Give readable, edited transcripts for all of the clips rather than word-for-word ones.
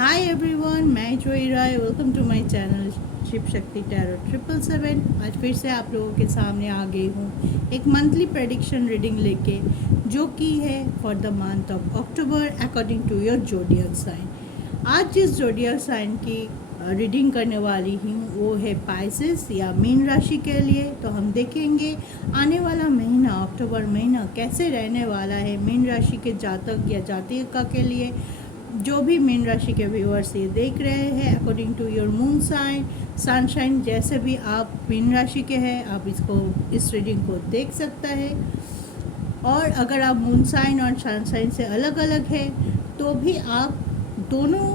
हाय everyone, मैं Joi Rai. Welcome to my channel Shiv Shakti tarot 777। आज फिर से आप लोगों के सामने आ गई हूँ एक मंथली प्रेडिक्शन रीडिंग लेके, जो कि है for the month of October according to your zodiac sign. आज जिस जोडियक साइन की रीडिंग करने वाली हूँ वो है पाइसेस या मीन राशि के लिए। तो हम देखेंगे आने वाला महीना अक्टूबर महीना कैसे रहने वाला है मीन राशि के जातक या जातिका के लिए। जो भी मीन राशि के व्यूअर्स ये देख रहे हैं, according to your moon sign sunshine, जैसे भी आप मीन राशि के हैं आप इस रीडिंग को देख सकता है। और अगर आप मून साइन और सनशाइन से अलग अलग है तो भी आप दोनों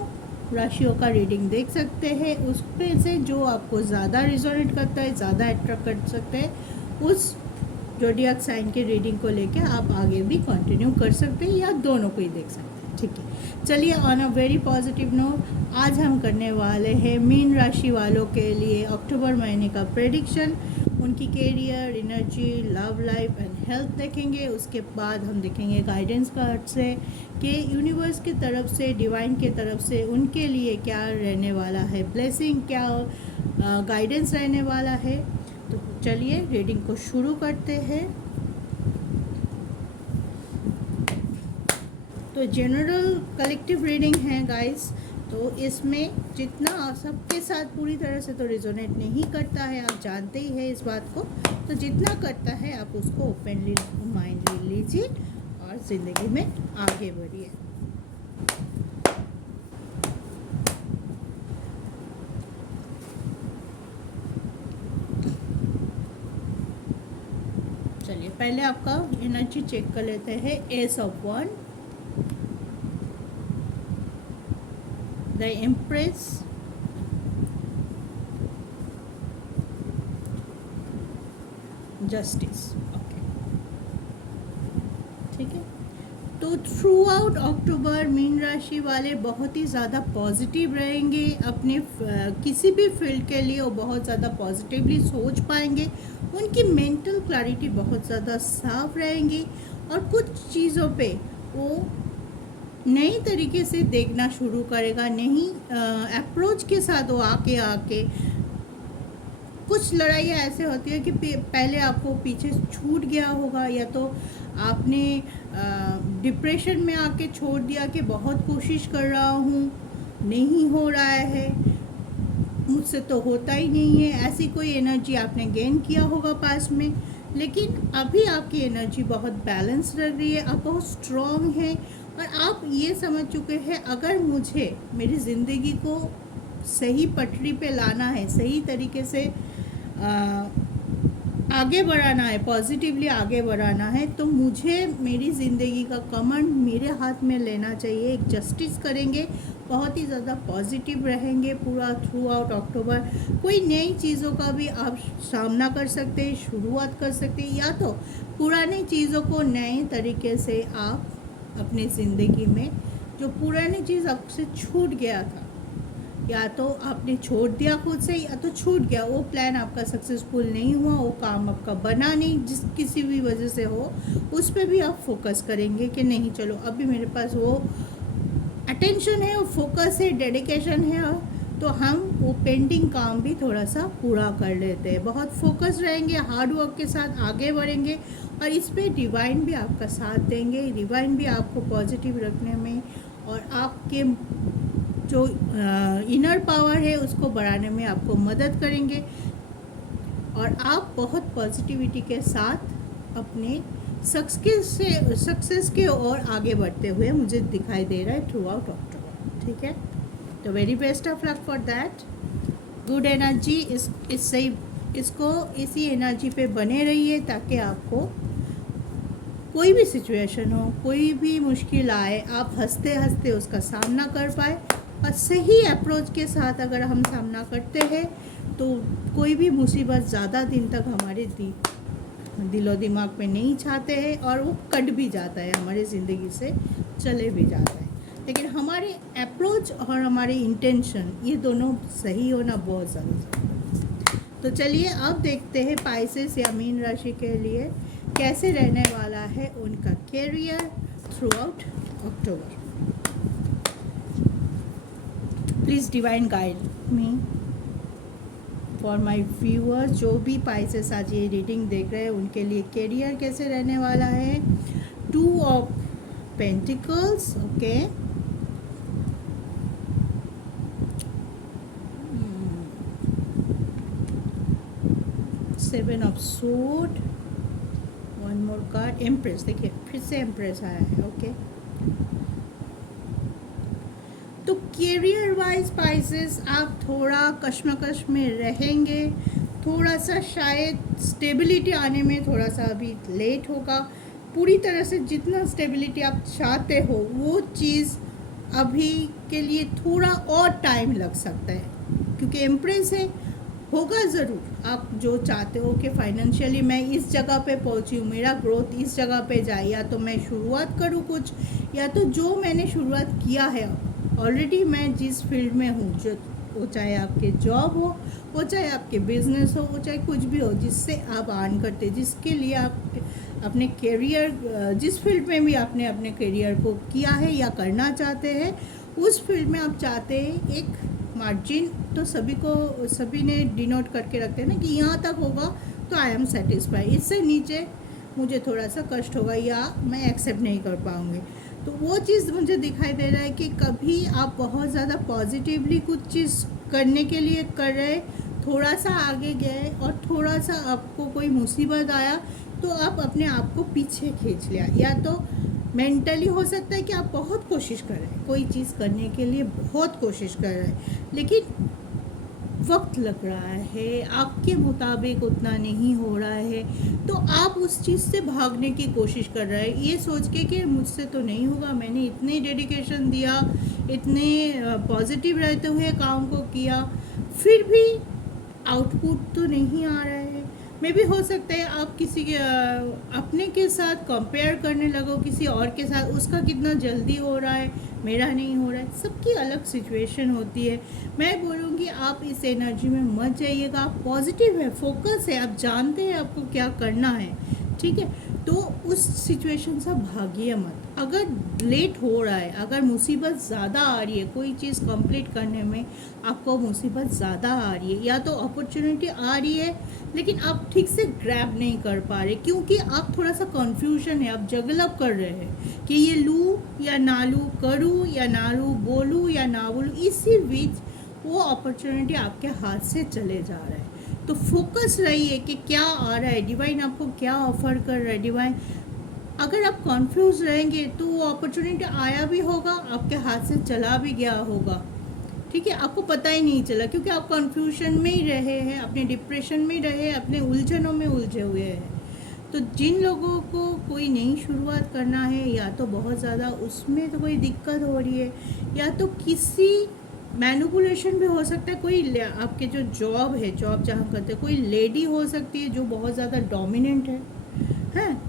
राशियों का रीडिंग देख सकते हैं। उसमें से जो आपको ज़्यादा रिजोनेट करता है, ज़्यादा अट्रैक्ट कर सकते हैं, उस जोडियक साइन के रीडिंग को लेकर आप आगे भी कंटिन्यू कर सकते हैं या दोनों को ही देख सकते हैं। ठीक है, चलिए on a very positive note आज हम करने वाले हैं मीन राशि वालों के लिए अक्टूबर महीने का प्रेडिक्शन। उनकी career, energy, love life and health देखेंगे। उसके बाद हम देखेंगे गाइडेंस कार्ड से कि यूनिवर्स की तरफ से, डिवाइन की तरफ से उनके लिए क्या रहने वाला है, ब्लेसिंग क्या गाइडेंस रहने वाला है। तो चलिए रीडिंग को शुरू करते हैं। तो जनरल कलेक्टिव रीडिंग है गाइस, तो इसमें जितना सबके साथ पूरी तरह से तो रिजोनेट नहीं करता है, आप जानते ही हैं इस बात को। तो जितना करता है आप उसको ओपनली माइंडली लीजिए और ज़िंदगी में आगे बढ़िए। चलिए पहले आपका एनर्जी चेक कर लेते हैं। S of one, the empress, justice. Okay, ठीक है। तो थ्रू आउट अक्टूबर मीन राशि वाले बहुत ही ज़्यादा पॉजिटिव रहेंगे। अपने किसी भी फील्ड के लिए वो बहुत ज़्यादा पॉजिटिवली सोच पाएंगे। उनकी मेंटल क्लैरिटी बहुत ज़्यादा साफ रहेंगी और कुछ चीज़ों पे वो नई तरीके से देखना शुरू करेगा। नई अप्रोच के साथ वो आके कुछ लड़ाइयाँ ऐसे होती है कि पहले आपको पीछे छूट गया होगा, या तो आपने डिप्रेशन में आके छोड़ दिया कि बहुत कोशिश कर रहा हूँ, नहीं हो रहा है, मुझसे तो होता ही नहीं है। ऐसी कोई एनर्जी आपने गेन किया होगा पास में, लेकिन अभी आपकी एनर्जी बहुत बैलेंस लग रही है। आप बहुत स्ट्रॉन्ग हैं और आप ये समझ चुके हैं अगर मुझे मेरी ज़िंदगी को सही पटरी पे लाना है, सही तरीके से आगे बढ़ाना है, पॉजिटिवली आगे बढ़ाना है, तो मुझे मेरी ज़िंदगी का कमांड मेरे हाथ में लेना चाहिए। एक जस्टिस करेंगे, बहुत ही ज़्यादा पॉजिटिव रहेंगे पूरा थ्रू आउट अक्टूबर। कोई नई चीज़ों का भी आप सामना कर सकते हैं, शुरुआत कर सकते हैं, या तो पुरानी चीज़ों को नए तरीके से आप अपनी ज़िंदगी में, जो पुरानी चीज़ आपसे छूट गया था, या तो आपने छोड़ दिया खुद से, या तो छूट गया, वो प्लान आपका सक्सेसफुल नहीं हुआ, वो काम आपका बना नहीं, जिस किसी भी वजह से हो, उस पर भी आप फोकस करेंगे कि नहीं चलो अभी मेरे पास वो अटेंशन है, वो फोकस है, डेडिकेशन है, तो हम वो पेंडिंग काम भी थोड़ा सा पूरा कर लेते हैं। बहुत फोकस रहेंगे, हार्ड वर्क के साथ आगे बढ़ेंगे और इस पर डिवाइन भी आपका साथ देंगे। डिवाइन भी आपको पॉजिटिव रखने में और आपके जो इनर पावर है उसको बढ़ाने में आपको मदद करेंगे और आप बहुत पॉजिटिविटी के साथ अपने सक्सेस के ओर आगे बढ़ते हुए मुझे दिखाई दे रहा है थ्रू आउट अक्टूबर। ठीक है, तो very best of luck for that. Good energy इसको इसी एनर्जी पे बने रहिए ताकि आपको कोई भी सिचुएशन हो, कोई भी मुश्किल आए, आप हंसते हंसते उसका सामना कर पाए। और सही अप्रोच के साथ अगर हम सामना करते हैं तो कोई भी मुसीबत ज़्यादा दिन तक हमारे दिलो दिमाग में नहीं छाते हैं और वो कट भी जाता है, हमारी ज़िंदगी से चले भी जाता है। लेकिन हमारे अप्रोच और हमारे इंटेंशन ये दोनों सही होना बहुत ज़रूरी है। तो चलिए अब देखते हैं पाइसेस या मीन राशि के लिए कैसे रहने वाला है उनका career throughout October. Please divine guide me for my viewers. जो भी पाइसेस आज ये रीडिंग देख रहे हैं उनके लिए करियर कैसे रहने वाला है। 2 of pentacles, okay. 7 of suit, 1 more card, empress. देखिए फिर से एम्प्रेस आया है, ओके। तो करियर वाइज पाइसेस आप थोड़ा कश्मकश में रहेंगे, थोड़ा सा शायद स्टेबिलिटी आने में थोड़ा सा अभी लेट होगा। पूरी तरह से जितना स्टेबिलिटी आप चाहते हो वो चीज़ अभी के लिए थोड़ा और टाइम लग सकता है, क्योंकि एम्प्रेस है, होगा ज़रूर। आप जो चाहते हो कि फाइनेंशियली मैं इस जगह पे पहुंची हूँ, मेरा ग्रोथ इस जगह पे जाए, या तो मैं शुरुआत करूँ कुछ, या तो जो मैंने शुरुआत किया है ऑलरेडी, मैं जिस फील्ड में हूँ, जो वो चाहे आपके जॉब हो, वो चाहे आपके बिजनेस हो, वो चाहे कुछ भी हो जिससे आप अर्न करते, जिसके लिए आप अपने करियर, जिस फील्ड में भी आपने अपने करियर को किया है या करना चाहते हैं, उस फील्ड में आप चाहते हैं एक मार्जिन, तो सभी ने डिनोट करके रखते हैं ना कि यहाँ तक होगा तो आई एम सेटिस्फाइड, इससे नीचे मुझे थोड़ा सा कष्ट होगा या मैं एक्सेप्ट नहीं कर पाऊँगी। तो वो चीज़ मुझे दिखाई दे रहा है कि कभी आप बहुत ज़्यादा पॉजिटिवली कुछ चीज़ करने के लिए कर रहे, थोड़ा सा आगे गए और थोड़ा सा आपको कोई मुसीबत आया तो आप अपने आप को पीछे खींच लिया, या तो मेंटली हो सकता है कि आप बहुत कोशिश कर रहे हैं, कोई चीज़ करने के लिए बहुत कोशिश कर रहे हैं, लेकिन वक्त लग रहा है, आपके मुताबिक उतना नहीं हो रहा है, तो आप उस चीज़ से भागने की कोशिश कर रहे हैं, ये सोच के कि मुझसे तो नहीं होगा, मैंने इतने डेडिकेशन दिया, इतने पॉजिटिव रहते हुए काम को किया, फिर भी आउटपुट तो नहीं आ रहा है। मे भी हो सकता है आप किसी के अपने के साथ कंपेयर करने लगो किसी और के साथ, उसका कितना जल्दी हो रहा है, मेरा नहीं हो रहा है। सबकी अलग सिचुएशन होती है। मैं बोलूँगी आप इस एनर्जी में मत जाइएगा, आप पॉजिटिव है, फोकस है, आप जानते हैं आपको क्या करना है, ठीक है। तो उस सिचुएशन से भागिए मत। अगर लेट हो रहा है, अगर मुसीबत ज़्यादा आ रही है, कोई चीज़ कंप्लीट करने में आपको मुसीबत ज़्यादा आ रही है, या तो अपॉर्चुनिटी आ रही है लेकिन आप ठीक से ग्रैब नहीं कर पा रहे, क्योंकि आप थोड़ा सा कन्फ्यूजन है, आप जगलप कर रहे हैं कि ये लूँ या ना लूँ, करूँ या ना लूँ, बोलूँ या ना बोलूँ, इसी बीच वो अपॉर्चुनिटी आपके हाथ से चले जा रहा है। तो फोकस रहिए कि क्या आ रहा है, डिवाइन आपको क्या ऑफर कर रहा है। डिवाइन, अगर आप कॉन्फ्यूज रहेंगे तो वो अपॉर्चुनिटी आया भी होगा, आपके हाथ से चला भी गया होगा, ठीक है, आपको पता ही नहीं चला, क्योंकि आप कन्फ्यूजन में ही रहे हैं, अपने डिप्रेशन में ही रहे, अपने उलझनों में उलझे हुए हैं। तो जिन लोगों को कोई नई शुरुआत करना है, या तो बहुत ज़्यादा उसमें तो कोई दिक्कत हो रही है, या तो किसी मैनिपुलेशन भी हो सकता है, कोई आपके जो जॉब है, जॉब जहाँ करते हैं, कोई लेडी हो सकती है जो बहुत ज़्यादा डोमिनेंट है,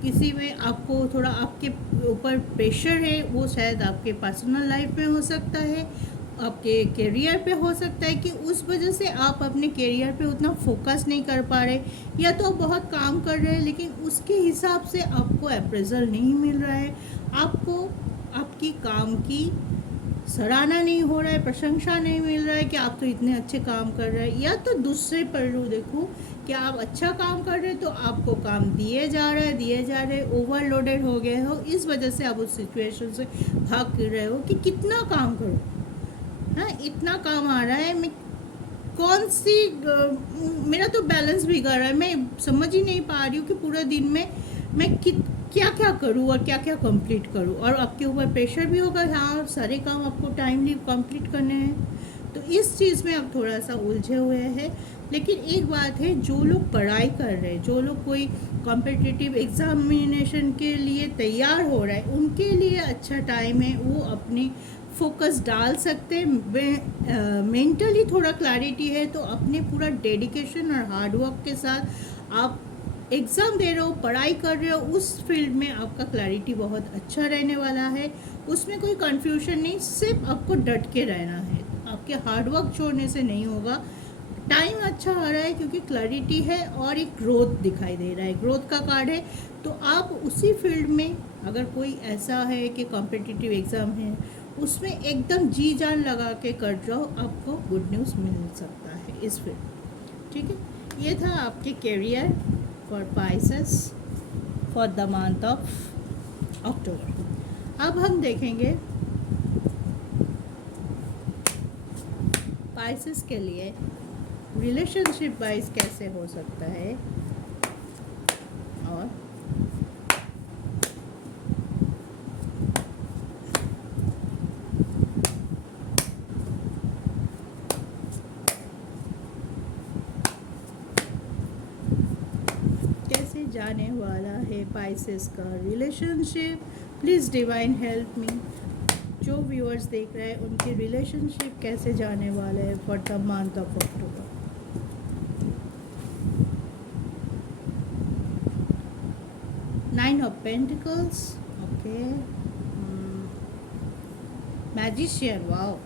किसी में आपको थोड़ा आपके ऊपर प्रेशर है, वो शायद आपके पर्सनल लाइफ में हो सकता है, आपके करियर पे हो सकता है कि उस वजह से आप अपने करियर पे उतना फोकस नहीं कर पा रहे, या तो आप बहुत काम कर रहे हैं लेकिन उसके हिसाब से आपको अप्रेजल नहीं मिल रहा है, आपको आपकी काम की सराहना नहीं हो रहा है, प्रशंसा नहीं मिल रहा है कि आप तो इतने अच्छे काम कर रहे हैं। या तो दूसरे पहलू देखो कि आप अच्छा काम कर रहे हैं तो आपको काम दिए जा रहे, ओवरलोडेड हो गए हो, इस वजह से आप उस सिचुएशन से भाग रहे हो कि कितना काम करो, इतना काम आ रहा है, मैं कौन सी मेरा तो बैलेंस बिगड़ रहा है, मैं समझ ही नहीं पा रही हूँ कि पूरे दिन में मैं क्या क्या करूँ और क्या क्या कंप्लीट करूँ, और आपके ऊपर प्रेशर भी होगा, हाँ सारे काम आपको टाइमली कंप्लीट करने हैं। तो इस चीज़ में आप थोड़ा सा उलझे हुए हैं। लेकिन एक बात है, जो लोग पढ़ाई कर रहे हैं, जो लोग कोई कॉम्पिटिटिव एग्जामिनेशन के लिए तैयार हो रहा है, उनके लिए अच्छा टाइम है, वो अपनी फोकस डाल सकते हैं। मेंटली थोड़ा क्लैरिटी है तो अपने पूरा डेडिकेशन और हार्डवर्क के साथ आप एग्ज़ाम दे रहे हो, पढ़ाई कर रहे हो, उस फील्ड में आपका क्लैरिटी बहुत अच्छा रहने वाला है, उसमें कोई कन्फ्यूजन नहीं, सिर्फ आपको डट के रहना है, आपके हार्डवर्क छोड़ने से नहीं होगा। टाइम अच्छा आ रहा है क्योंकि क्लैरिटी है और एक ग्रोथ दिखाई दे रहा है, ग्रोथ का कार्ड है। तो आप उसी फील्ड में, अगर कोई ऐसा है कि कॉम्पिटिटिव एग्ज़ाम है, उसमें एकदम जी जान लगा के कर जाओ, आपको गुड न्यूज़ मिल सकता है इस फिल्म। ठीक है, ये था आपके career for Pisces for the month of अक्टूबर। अब हम देखेंगे पाइसेस के लिए रिलेशनशिप वाइज कैसे हो सकता है और कैसे जाने वाला है पाइसेस का relationship. Please divine help me. जो व्यूअर्स देख रहे हैं उनकी रिलेशनशिप कैसे जाने वाले हैं for the month of October. 9 of Pentacles, okay. Magician, wow.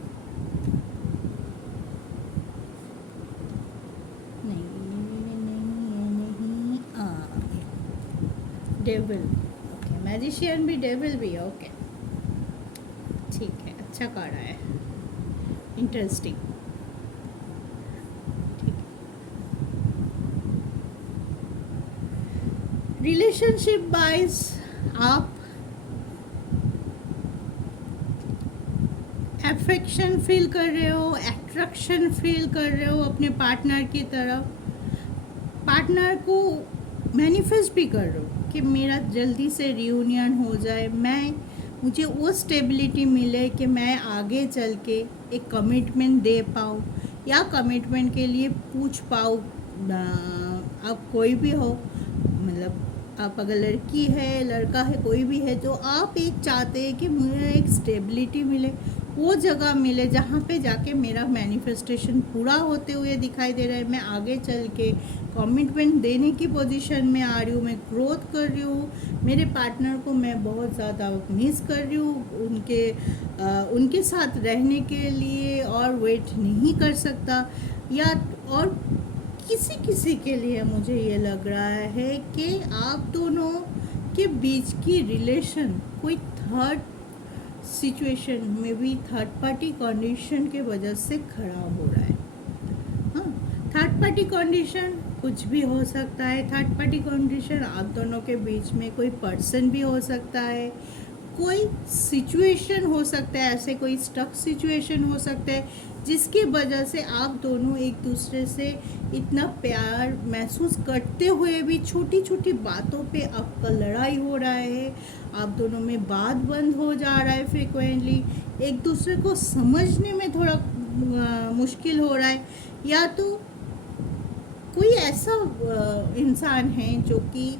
Devil, okay, magician भी डेविल भी, ओके, ठीक है, अच्छा कार्ड है, इंटरेस्टिंग। ठीक है, रिलेशनशिप वाइज आप अफेक्शन फील कर रहे हो, अट्रैक्शन फील कर रहे हो अपने पार्टनर की तरफ, पार्टनर को मैनिफेस्ट भी कर रहे हो कि मेरा जल्दी से रियूनियन हो जाए, मुझे वो स्टेबिलिटी मिले कि मैं आगे चल के एक कमिटमेंट दे पाऊँ या कमिटमेंट के लिए पूछ पाऊँ। आप कोई भी हो, मतलब आप अगर लड़की है लड़का है कोई भी है, तो आप एक चाहते हैं कि मुझे एक स्टेबिलिटी मिले, वो जगह मिले जहाँ पे जाके मेरा मैनिफेस्टेशन पूरा होते हुए दिखाई दे रहा है। मैं आगे चल के कमिटमेंट देने की पोजीशन में आ रही हूँ, मैं ग्रोथ कर रही हूँ, मेरे पार्टनर को मैं बहुत ज़्यादा मिस कर रही हूँ, उनके साथ रहने के लिए और वेट नहीं कर सकता। या और किसी के लिए मुझे ये लग रहा है कि आप दोनों के बीच की रिलेशन कोई थर्ड सिचुएशन में भी थर्ड पार्टी कंडीशन के वजह से खराब हो रहा है। हाँ, थर्ड पार्टी कंडीशन कुछ भी हो सकता है। थर्ड पार्टी कंडीशन आप दोनों के बीच में कोई पर्सन भी हो सकता है, कोई सिचुएशन हो सकता है, ऐसे कोई स्टक सिचुएशन हो सकता है जिसकी वजह से आप दोनों एक दूसरे से इतना प्यार महसूस करते हुए भी छोटी छोटी बातों पे आपका लड़ाई हो रहा है, आप दोनों में बात बंद हो जा रहा है फ्रिक्वेंटली, एक दूसरे को समझने में थोड़ा मुश्किल हो रहा है। या तो कोई ऐसा इंसान है जो कि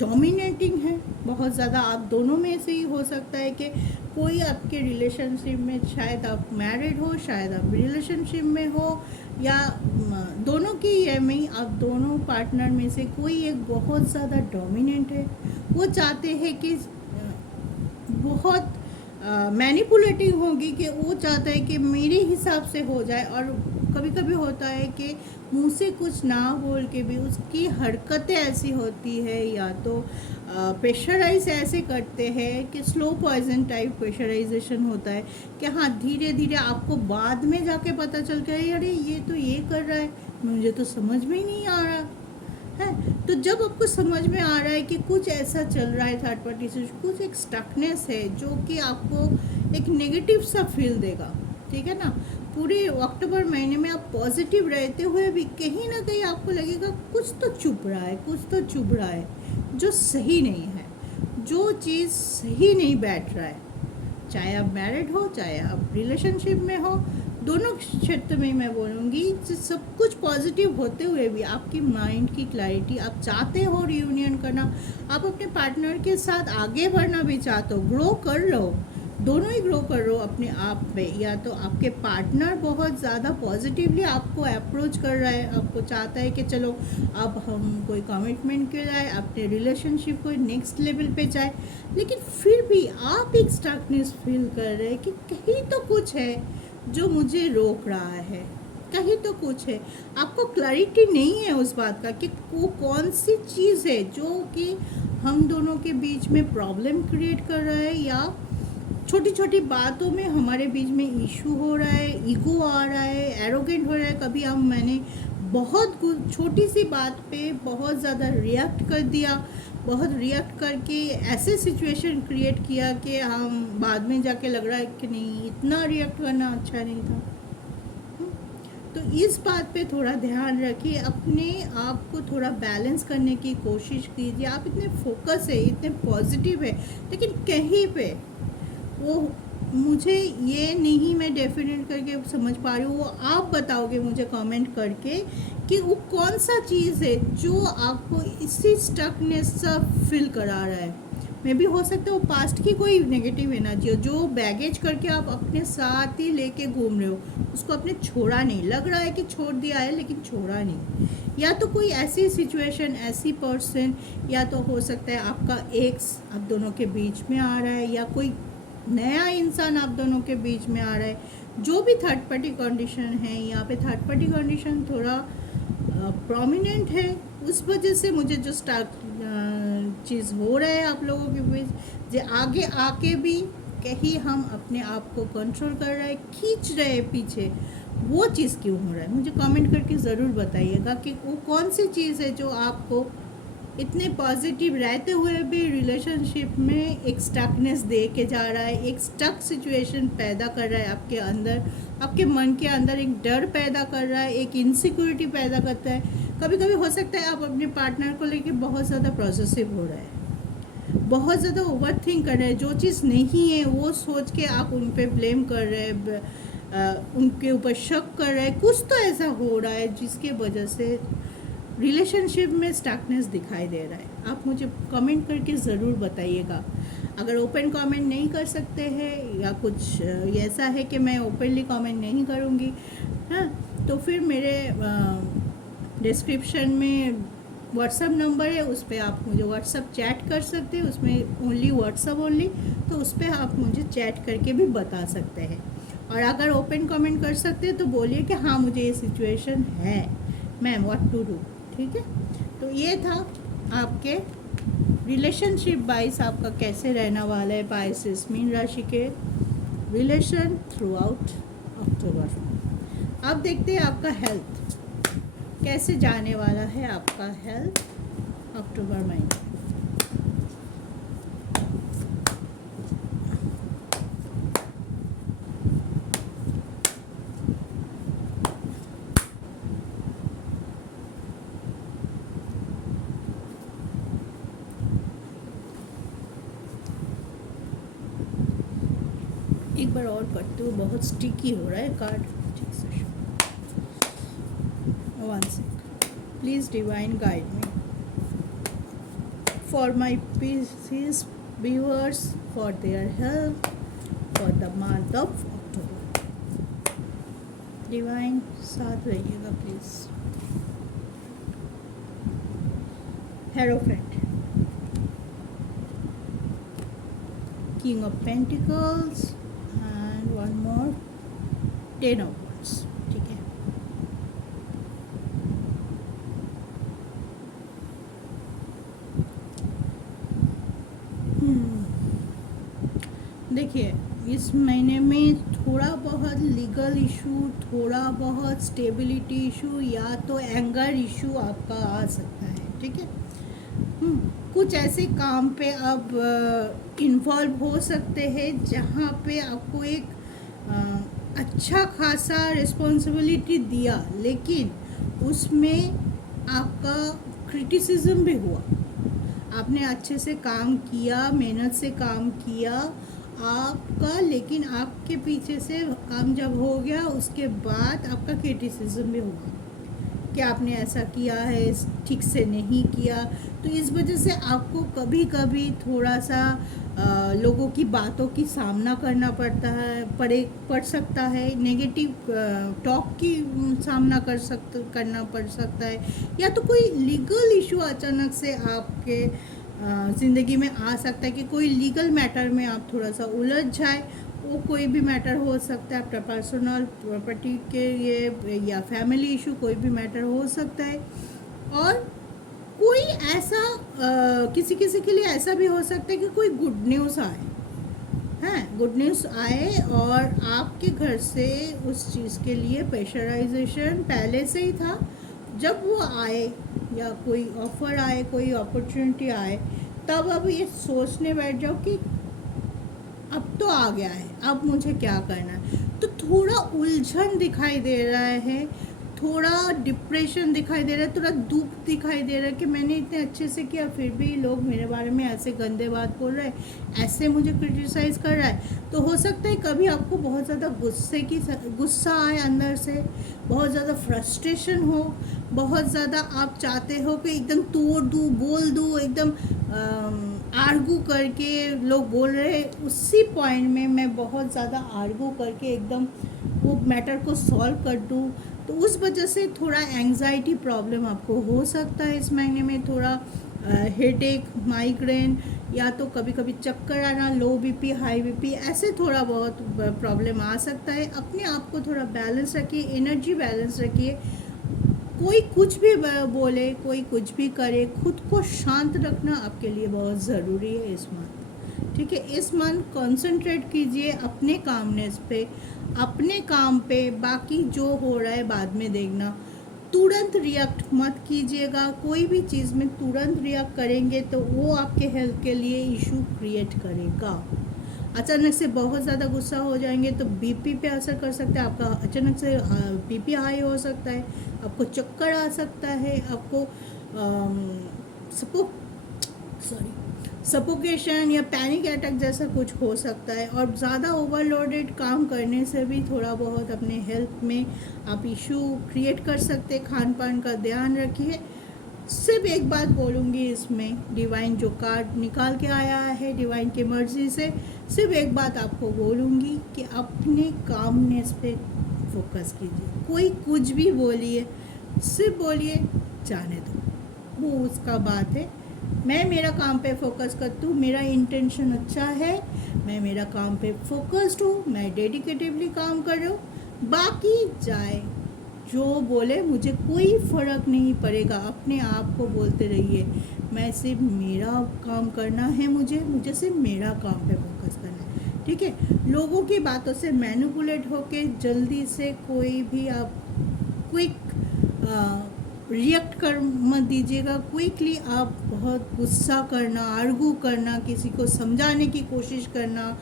डोमिनेटिंग है बहुत ज़्यादा, आप दोनों में से ही हो सकता है कि कोई आपके रिलेशनशिप में, शायद आप मैरिड हो, शायद आप रिलेशनशिप में हो, या दोनों की ये में आप दोनों पार्टनर में से कोई एक बहुत ज़्यादा डोमिनेंट है। वो चाहते हैं कि बहुत मैनिपुलेटिव होगी, कि वो चाहता है कि मेरे हिसाब से हो जाए, और कभी कभी होता है कि मुंह से कुछ ना बोल के भी उसकी हरकतें ऐसी होती है, या तो प्रेशराइज ऐसे करते हैं कि स्लो पॉइजन टाइप प्रेशराइजेशन होता है कि हाँ धीरे धीरे आपको बाद में जाके पता चल के अरे ये तो ये कर रहा है, मुझे तो समझ में ही नहीं आ रहा है। तो जब आपको समझ में आ रहा है कि कुछ ऐसा चल रहा है थर्ड पार्टी से, कुछ एक स्टकनेस है जो कि आपको एक नेगेटिव सा फील देगा, ठीक है ना, पूरे अक्टूबर महीने में आप पॉजिटिव रहते हुए भी कहीं ना कहीं आपको लगेगा कुछ तो चुप रहा है, कुछ तो चुभ रहा है, जो सही नहीं है, जो चीज़ सही नहीं बैठ रहा है। चाहे आप मैरिड हो, चाहे आप रिलेशनशिप में हो, दोनों क्षेत्र में मैं बोलूँगी सब कुछ पॉजिटिव होते हुए भी आपकी माइंड की क्लैरिटी, आप चाहते हो रियूनियन करना, आप अपने पार्टनर के साथ आगे बढ़ना भी चाहते हो, ग्रो कर लो, दोनों ही ग्रो कर रहे हो अपने आप में, या तो आपके पार्टनर बहुत ज़्यादा पॉजिटिवली आपको अप्रोच कर रहा है, आपको चाहता है कि चलो अब हम कोई कमिटमेंट के जाए, अपने रिलेशनशिप को नेक्स्ट लेवल पे जाए, लेकिन फिर भी आप एक स्टकनेस फील कर रहे हैं कि कहीं तो कुछ है जो मुझे रोक रहा है, कहीं तो कुछ है, आपको क्लैरिटी नहीं है उस बात का कि वो कौन सी चीज़ है जो कि हम दोनों के बीच में प्रॉब्लम क्रिएट कर रहा है, या छोटी छोटी बातों में हमारे बीच में इशू हो रहा है, ईगो आ रहा है, एरोगेंट हो रहा है। कभी मैंने बहुत छोटी सी बात पे बहुत ज़्यादा रिएक्ट कर दिया, बहुत रिएक्ट करके ऐसे सिचुएशन क्रिएट किया कि हम बाद में जाके लग रहा है कि नहीं, इतना रिएक्ट करना अच्छा नहीं था। तो इस बात पे थोड़ा ध्यान रखिए, अपने आप को थोड़ा बैलेंस करने की कोशिश कीजिए। आप इतने फोकस है, इतने पॉजिटिव है, लेकिन कहीं पे वो मुझे ये नहीं मैं डेफिनेट करके समझ पा रही हूँ। वो आप बताओगे मुझे कमेंट करके कि वो कौन सा चीज़ है जो आपको इसी स्टकनेस सा फील करा रहा है। मे भी हो सकता है वो पास्ट की कोई नेगेटिव एनर्जी हो जो बैगेज करके आप अपने साथ ही लेके घूम रहे हो, उसको आपने छोड़ा नहीं। लग रहा है कि छोड़ दिया है लेकिन छोड़ा नहीं। या तो कोई ऐसी सिचुएशन, ऐसी पर्सन, या तो हो सकता है आपका एक्स आप दोनों के बीच में आ रहा है, या कोई नया इंसान आप दोनों के बीच में आ रहा है। जो भी थर्ड पार्टी कंडीशन है, यहाँ पे थर्ड पार्टी कंडीशन थोड़ा प्रोमिनेंट है। उस वजह से मुझे जो स्टार्ट चीज़ हो रहा है आप लोगों के बीच, जो आगे आके भी कहीं हम अपने आप को कंट्रोल कर रहे हैं, खींच रहे हैं पीछे, वो चीज़ क्यों हो रहा है मुझे कमेंट करके ज़रूर बताइएगा कि वो कौन सी चीज़ है जो आपको इतने पॉजिटिव रहते हुए भी रिलेशनशिप में एक स्टकनेस दे के जा रहा है, एक स्टक सिचुएशन पैदा कर रहा है आपके अंदर, आपके मन के अंदर एक डर पैदा कर रहा है, एक इनसिक्योरिटी पैदा करता है। कभी कभी हो सकता है आप अपने पार्टनर को लेके बहुत ज़्यादा पॉसेसिव हो रहा है, बहुत ज़्यादा ओवर थिंक कर रहे हैं, जो चीज़ नहीं है वो सोच के आप उन पर ब्लेम कर रहे हैं, उनके ऊपर शक कर रहे हैं। कुछ तो ऐसा हो रहा है जिसके वजह से रिलेशनशिप में स्टकनेस दिखाई दे रहा है। आप मुझे कमेंट करके ज़रूर बताइएगा। अगर ओपन कमेंट नहीं कर सकते हैं या कुछ ऐसा है कि मैं ओपनली कमेंट नहीं करूँगी, हाँ, तो फिर मेरे डिस्क्रिप्शन में व्हाट्सअप नंबर है, उस पर आप मुझे व्हाट्सअप चैट कर सकते हैं। उसमें ओनली व्हाट्सअप ओनली, तो उस पर आप मुझे चैट करके भी बता सकते हैं। और अगर ओपन कमेंट कर सकते हैं तो बोलिए कि हाँ मुझे ये सिचुएशन है, मैम व्हाट टू डू। ठीक है, तो ये था आपके रिलेशनशिप वाइज आपका कैसे रहने वाला है पाइसेस मीन राशि के रिलेशन थ्रू आउट अक्टूबर। अब देखते हैं आपका हेल्थ कैसे जाने वाला है, आपका हेल्थ अक्टूबर महीने। एक बार और करते हो, बहुत स्टिकी हो रहा है कार्ड। ठीक से one sec, please divine guide me for my peace viewers, for their help, for the month of October. Divine साथ रहिएगा please. Hierophant, king of pentacles and one more 10 of wands. ठीक है, देखिए इस महीने में थोड़ा बहुत लीगल इशू, थोड़ा बहुत स्टेबिलिटी इशू, या तो एंगर इशू आपका आ सकता है। ठीक है, कुछ ऐसे काम पे आप इन्वॉल्व हो सकते हैं जहाँ पे आपको एक अच्छा खासा रिस्पॉन्सिबिलिटी दिया, लेकिन उसमें आपका क्रिटिसिज्म भी हुआ। आपने अच्छे से काम किया, मेहनत से काम किया आपका, लेकिन आपके पीछे से काम जब हो गया उसके बाद आपका क्रिटिसिज्म भी हुआ कि आपने ऐसा किया है, ठीक से नहीं किया। तो इस वजह से आपको कभी कभी थोड़ा सा लोगों की बातों की सामना करना पड़ सकता है, नेगेटिव टॉक की सामना करना पड़ सकता है, या तो कोई लीगल इशू अचानक से आपके ज़िंदगी में आ सकता है कि कोई लीगल मैटर में आप थोड़ा सा उलझ जाए। वो कोई भी मैटर हो सकता है, आपका पर्सनल प्रॉपर्टी के ये या फैमिली इशू, कोई भी मैटर हो सकता है। और कोई ऐसा किसी किसी के लिए ऐसा भी हो सकता है कि कोई गुड न्यूज़ आए, हैं, गुड न्यूज़ आए और आपके घर से उस चीज़ के लिए प्रेशराइजेशन पहले से ही था। जब वो आए या कोई ऑफ़र आए, कोई अपॉर्चुनिटी आए, तब अब ये सोचने बैठ जाओ कि अब तो आ गया है, अब मुझे क्या करना है। तो थोड़ा उलझन दिखाई दे रहा है, थोड़ा डिप्रेशन दिखाई दे रहा है, थोड़ा दुख दिखाई दे रहा है कि मैंने इतने अच्छे से किया फिर भी लोग मेरे बारे में ऐसे गंदे बात बोल रहे हैं, ऐसे मुझे क्रिटिसाइज़ कर रहा है। तो हो सकता है कभी आपको बहुत ज़्यादा गुस्सा आए अंदर से, बहुत ज़्यादा फ्रस्ट्रेशन हो, बहुत ज़्यादा आप चाहते हो कि एकदम तोड़ दूँ, बोल दूँ, एकदम आर्गू करके लोग बोल रहे हैं उसी पॉइंट में मैं बहुत ज़्यादा आर्गू करके एकदम वो मैटर को सॉल्व कर दूँ। तो उस वजह से थोड़ा एंग्जाइटी प्रॉब्लम आपको हो सकता है इस महीने में, थोड़ा हेडेक, माइग्रेन, या तो कभी कभी चक्कर आना, लो बीपी, हाई बीपी, ऐसे थोड़ा बहुत प्रॉब्लम आ सकता है। अपने आप को थोड़ा बैलेंस रखिए, एनर्जी बैलेंस रखिए। कोई कुछ भी बोले, कोई कुछ भी करे, खुद को शांत रखना आपके लिए बहुत ज़रूरी है इस मंथ। ठीक है, इस मंथ कंसंट्रेट कीजिए अपने कामनेस पे, अपने काम पे, बाकी जो हो रहा है बाद में देखना। तुरंत रिएक्ट मत कीजिएगा, कोई भी चीज़ में तुरंत रिएक्ट करेंगे तो वो आपके हेल्थ के लिए इशू क्रिएट करेगा। अचानक से बहुत ज़्यादा गुस्सा हो जाएंगे तो बीपी पे असर कर सकता है आपका, अचानक से बीपी हाई हो सकता है, आपको चक्कर आ सकता है, आपको सफोकेशन या पैनिक अटैक जैसा कुछ हो सकता है। और ज़्यादा ओवरलोडेड काम करने से भी थोड़ा बहुत अपने हेल्थ में आप इशू क्रिएट कर सकते हैं। खान पान का ध्यान रखिए। सिर्फ एक बात बोलूँगी इसमें, डिवाइन जो कार्ड निकाल के आया है डिवाइन की मर्ज़ी से, सिर्फ एक बात आपको बोलूँगी कि अपने कामनेस पे फोकस कीजिए। कोई कुछ भी बोलिए, सिर्फ बोलिए जाने दो, वो उसका बात है। मैं मेरा काम पे फोकस करती हूँ, मेरा इंटेंशन अच्छा है, मैं मेरा काम पे फोकस्ड हूँ, मैं डेडिकेटिवली काम कर रहा हूँ। बाकी जाए जो बोले, मुझे कोई फ़र्क नहीं पड़ेगा। अपने आप को बोलते रहिए, मैं सिर्फ मेरा काम करना है, मुझे सिर्फ मेरा काम पे फोकस करना है। ठीक है, लोगों की बातों से मैनिपुलेट होके जल्दी से कोई भी आप क्विक रिएक्ट कर मत दीजिएगा। क्विकली आप बहुत गुस्सा करना, आर्गू करना, किसी को समझाने की कोशिश करना,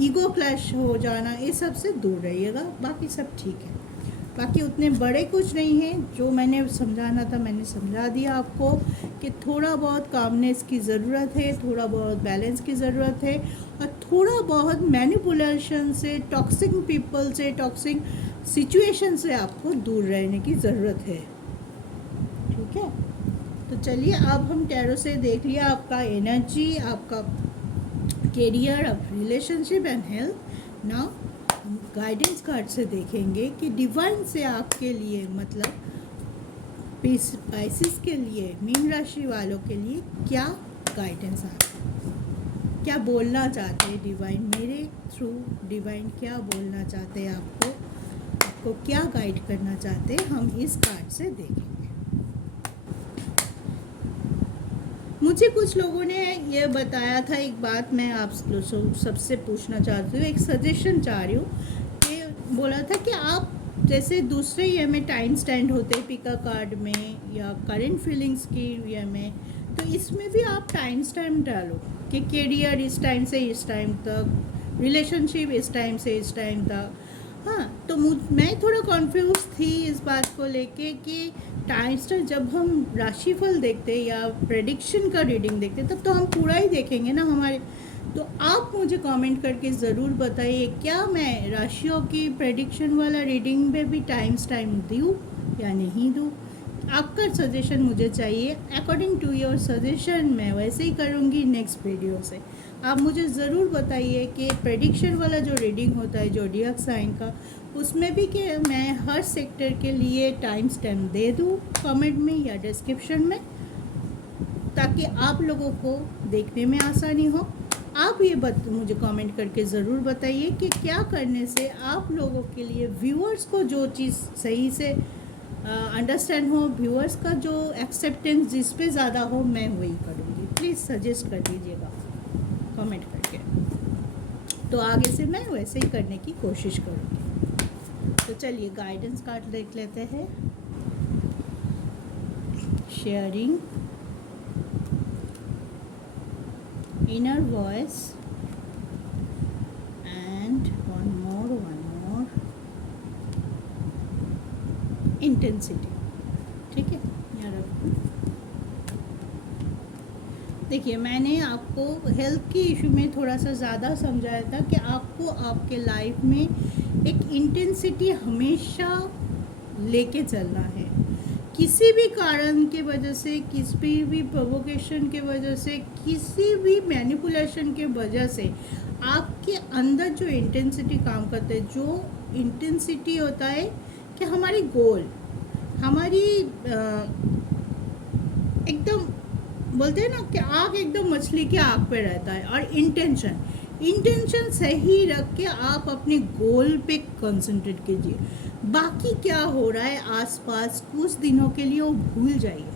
ईगो क्लैश हो जाना, ये सब से दूर रहिएगा। बाकी सब ठीक है, बाकी उतने बड़े कुछ नहीं है। जो मैंने समझाना था मैंने समझा दिया आपको कि थोड़ा बहुत कामनेस की ज़रूरत है, थोड़ा बहुत बैलेंस की ज़रूरत है, और थोड़ा बहुत मैनिपुलेशन से, टॉक्सिक पीपल से, टॉक्सिक सिचुएशन से आपको दूर रहने की ज़रूरत है। ठीक है, तो चलिए अब हम टैरो से देख लिया आपका एनर्जी, आपका करियर, अब relationship and health. Now guidance card से देखेंगे कि डिवाइन से आपके लिए, मतलब स्पाइसिस के लिए, मीन राशि वालों के लिए क्या गाइडेंस आता है, क्या बोलना चाहते हैं डिवाइन मेरे थ्रू। डिवाइन क्या बोलना चाहते हैं आपको क्या गाइड करना चाहते हैं, हम इस कार्ड से देखेंगे। मुझे कुछ लोगों ने ये बताया था, एक बात मैं आप सबसे पूछना चाहती हूँ, एक सजेशन चाह रही हूँ कि बोला था कि आप जैसे दूसरे ईयर में टाइम स्टैंड होते हैं पिका कार्ड में या करेंट फीलिंग्स की ईयर में, तो इसमें भी आप टाइम स्टैंड डालो कि करियर इस टाइम से इस टाइम तक, रिलेशनशिप इस टाइम से इस टाइम तक। हाँ, तो मैं थोड़ा कॉन्फ्यूज थी इस बात को लेके कि टाइम स्टार जब हम राशिफल देखते हैं या प्रेडिक्शन का रीडिंग देखते हैं तब तो हम पूरा ही देखेंगे ना हमारे। तो आप मुझे कमेंट करके ज़रूर बताइए, क्या मैं राशियों की प्रेडिक्शन वाला रीडिंग में भी टाइम दूँ या नहीं दूँ। आपका सजेशन मुझे चाहिए, अकॉर्डिंग टू योर सजेशन मैं वैसे ही करूँगी नेक्स्ट वीडियो से। आप मुझे ज़रूर बताइए कि प्रेडिक्शन वाला जो रीडिंग होता है ज़ोडिएक साइन का, उसमें भी कि मैं हर सेक्टर के लिए टाइम स्टैम्प दे दूँ कमेंट में या डिस्क्रिप्शन में, ताकि आप लोगों को देखने में आसानी हो। आप ये मुझे कमेंट करके ज़रूर बताइए कि क्या करने से आप लोगों के लिए, व्यूअर्स को जो चीज़ सही से अंडरस्टैंड हो, व्यूअर्स का जो एक्सेप्टेंस जिस पे ज़्यादा हो, मैं वही करूँगी। प्लीज़ सजेस्ट कर दीजिएगा कमेंट करके। तो आगे से मैं वैसे ही करने की कोशिश करूँगी। तो चलिए गाइडेंस कार्ड देख लेते हैं। Sharing, inner voice and one more intensity. ठीक है, यहाँ रखो। देखिए, मैंने आपको हेल्थ के इशू में थोड़ा सा ज़्यादा समझाया था कि आपको आपके लाइफ में एक इंटेंसिटी हमेशा लेके चलना है। किसी भी कारण के वजह से, किसी भी प्रोवोकेशन के वजह से, किसी भी मैनिपुलेशन के वजह से आपके अंदर जो इंटेंसिटी काम करता है, जो इंटेंसिटी होता है कि हमारी गोल, हमारी एकदम बोलते हैं ना कि आग एकदम मछली के आग पे रहता है। और इंटेंशन सही रख के आप अपने गोल पे कंसंट्रेट कीजिए। बाकी क्या हो रहा है आसपास, कुछ दिनों के लिए वो भूल जाइए।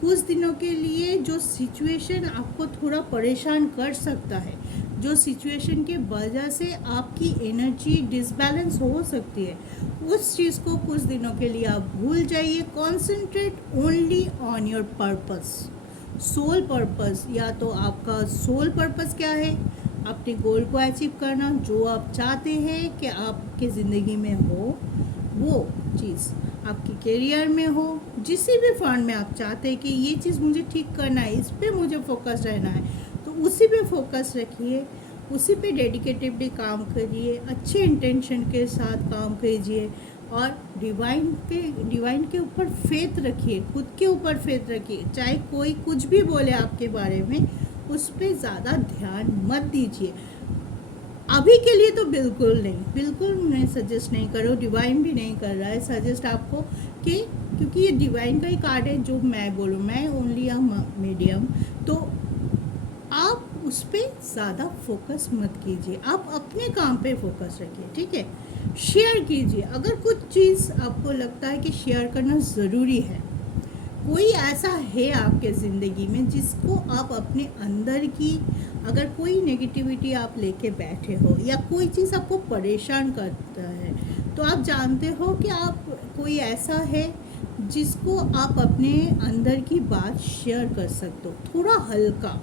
कुछ दिनों के लिए जो सिचुएशन आपको थोड़ा परेशान कर सकता है, जो सिचुएशन के वजह से आपकी एनर्जी डिसबैलेंस हो सकती है, उस चीज़ को कुछ दिनों के लिए आप भूल जाइए। Concentrate only on your purpose, soul purpose. या तो आपका सोल पर्पस क्या है, अपने गोल को अचीव करना, जो आप चाहते हैं कि आपके ज़िंदगी में हो वो चीज़, आपके करियर में हो, जिस भी फंड में आप चाहते हैं कि ये चीज़ मुझे ठीक करना है, इस पे मुझे फोकस रहना है, तो उसी पे फोकस रखिए, उसी पे डेडिकेटिवली काम करिए, अच्छे इंटेंशन के साथ काम कीजिए और डिवाइन के ऊपर फेथ रखिए, खुद के ऊपर फेथ रखिए। चाहे कोई कुछ भी बोले आपके बारे में, उस पर ज़्यादा ध्यान मत दीजिए। अभी के लिए तो बिल्कुल नहीं, बिल्कुल मैं सजेस्ट नहीं करो, डिवाइन भी नहीं कर रहा है सजेस्ट आपको कि, क्योंकि ये डिवाइन का ही कार्ड है जो मैं बोलूँ, मैं ओनली अ मीडियम। तो आप उस पर ज़्यादा फोकस मत कीजिए, आप अपने काम पे फोकस रखिए। ठीक है, शेयर कीजिए अगर कुछ चीज़ आपको लगता है कि शेयर करना ज़रूरी है। कोई ऐसा है आपके ज़िंदगी में जिसको आप अपने अंदर की, अगर कोई नेगेटिविटी आप लेके बैठे हो या कोई चीज़ आपको परेशान करता है, तो आप जानते हो कि आप कोई ऐसा है जिसको आप अपने अंदर की बात शेयर कर सकते हो, थोड़ा हल्का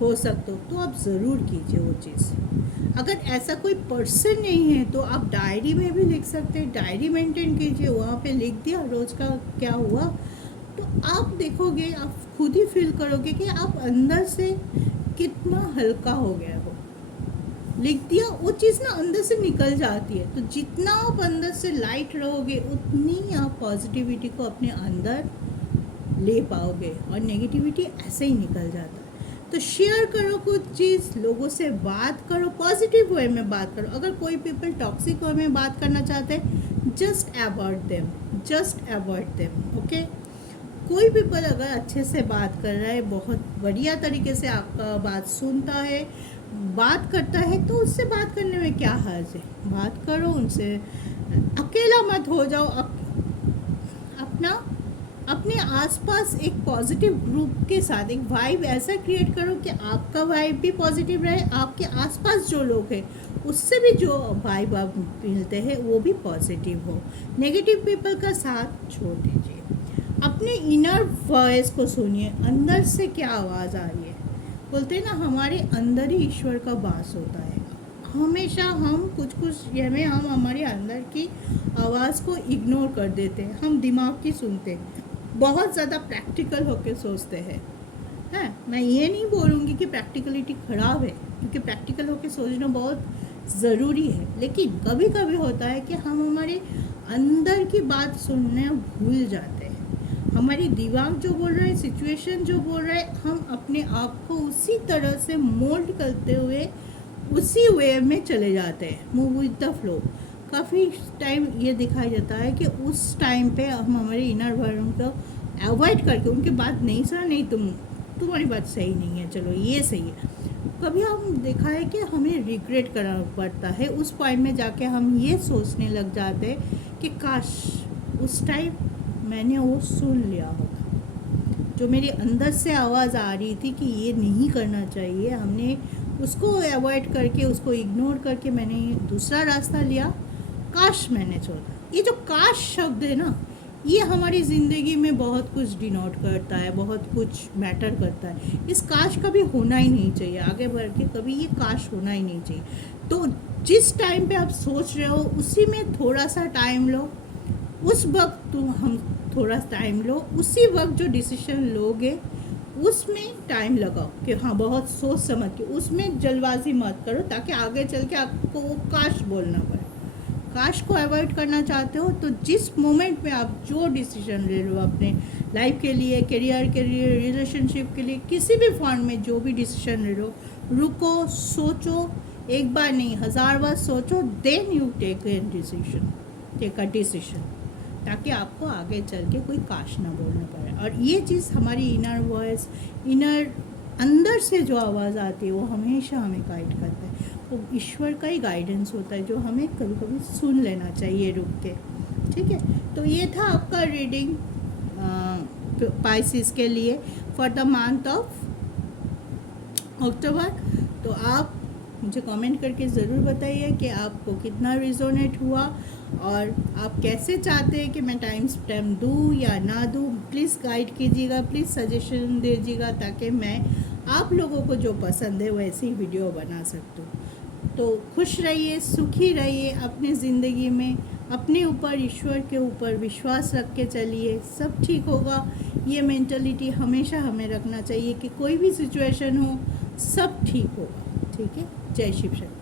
हो सकते हो, तो आप ज़रूर कीजिए वो चीज़। अगर ऐसा कोई पर्सन नहीं है तो आप डायरी में भी लिख सकते हैं, डायरी मेंटेन कीजिए, वहाँ पे लिख दिया रोज़ का क्या हुआ, तो आप देखोगे, आप खुद ही फील करोगे कि आप अंदर से कितना हल्का हो गया हो। लिख दिया, वो चीज़ ना अंदर से निकल जाती है। तो जितना आप अंदर से लाइट रहोगे, उतनी आप पॉजिटिविटी को अपने अंदर ले पाओगे और नेगेटिविटी ऐसे ही निकल जाता है। तो शेयर करो कुछ चीज़, लोगों से बात करो, पॉजिटिव वे में बात करो। अगर कोई पीपल टॉक्सिक वे में बात करना चाहते हैं, जस्ट अवॉइड देम। ओके, कोई पीपल अगर अच्छे से बात कर रहा है, बहुत बढ़िया तरीके से आपका बात सुनता है, बात करता है, तो उससे बात करने में क्या हर्ज है, बात करो उनसे। अकेला मत हो जाओ, अपने आसपास एक पॉजिटिव ग्रुप के साथ एक वाइब ऐसा क्रिएट करो कि आपका वाइब भी पॉजिटिव रहे, आपके आसपास जो लोग हैं उससे भी जो वाइब आप मिलते हैं वो भी पॉजिटिव हो। नेगेटिव पीपल का साथ छोड़ दीजिए, अपने इनर वॉइस को सुनिए, अंदर से क्या आवाज़ आ रही है। बोलते हैं ना, हमारे अंदर ही ईश्वर का वास होता है। हमेशा हम कुछ में हम हमारे अंदर की आवाज़ को इग्नोर कर देते हैं, हम दिमाग की सुनते हैं, बहुत ज़्यादा प्रैक्टिकल होकर सोचते हैं। मैं ये नहीं बोलूँगी कि प्रैक्टिकलिटी ख़राब है, क्योंकि प्रैक्टिकल होकर सोचना बहुत ज़रूरी है, लेकिन कभी कभी होता है कि हम हमारे अंदर की बात सुनना भूल जाते हैं। हमारी दिमाग जो बोल रहा है, सिचुएशन जो बोल रहा है, हम अपने आप को उसी तरह से मोल्ड करते हुए उसी वे में चले जाते हैं, मूव विद द फ्लो। काफ़ी टाइम ये दिखाई देता है कि उस टाइम पे हम हमारे इनर वर्ल्ड को अवॉइड करके उनकी बात नहीं सुना, नहीं तुम्हारी बात सही नहीं है, चलो ये सही है। कभी हम देखा है कि हमें रिग्रेट करना पड़ता है, उस पॉइंट में जाके हम ये सोचने लग जाते हैं कि काश उस टाइम मैंने वो सुन लिया होता, जो मेरे अंदर से आवाज़ आ रही थी कि ये नहीं करना चाहिए, हमने उसको अवॉइड करके, उसको इग्नोर करके मैंने दूसरा रास्ता लिया, काश मैंने छोड़ा। ये जो काश शब्द है ना, ये हमारी ज़िंदगी में बहुत कुछ डिनोट करता है, बहुत कुछ मैटर करता है। इस काश कभी होना ही नहीं चाहिए, आगे बढ़ के कभी ये काश होना ही नहीं चाहिए। तो जिस टाइम पे आप सोच रहे हो उसी में थोड़ा सा टाइम लो, उस वक्त हम थोड़ा टाइम लो, उसी वक्त जो डिसीजन लोगे उसमें टाइम लगाओ कि हाँ बहुत सोच समझ के, उसमें जल्दबाजी मत करो ताकि आगे चल के आपको वो काश बोलना पड़े। काश को अवॉइड करना चाहते हो तो जिस मोमेंट में आप जो डिसीजन ले लो अपने लाइफ के लिए, करियर के लिए, रिलेशनशिप के लिए, किसी भी फॉर्म में जो भी डिसीजन ले लो, रुको, सोचो, एक बार नहीं 1000 बार सोचो, then you take a decision, ताकि आपको आगे चल के कोई काश ना बोलना पड़े। और ये चीज़ हमारी इनर वॉइस, इनर अंदर से जो आवाज़ आती है वो हमेशा हमें गाइड करता है। वो ईश्वर का ही गाइडेंस होता है जो हमें कभी कभी सुन लेना चाहिए रुक के। ठीक है, तो ये था आपका रीडिंग पाइसिस के लिए फॉर द मंथ ऑफ अक्टूबर। तो आप मुझे कमेंट करके ज़रूर बताइए कि आपको कितना रिजोनेट हुआ और आप कैसे चाहते हैं कि मैं टाइम स्टैम्प दूँ या ना दूँ। प्लीज़ गाइड कीजिएगा, प्लीज़ सजेशन दीजिएगा ताकि मैं आप लोगों को जो पसंद है वैसी वीडियो बना सकती हूँ। तो खुश रहिए, सुखी रहिए अपनी ज़िंदगी में, अपने ऊपर, ईश्वर के ऊपर विश्वास रख के चलिए, सब ठीक होगा। ये मेंटलिटी हमेशा हमें रखना चाहिए कि कोई भी सिचुएशन हो सब ठीक होगा। ठीक है, जय शिव शक्ति।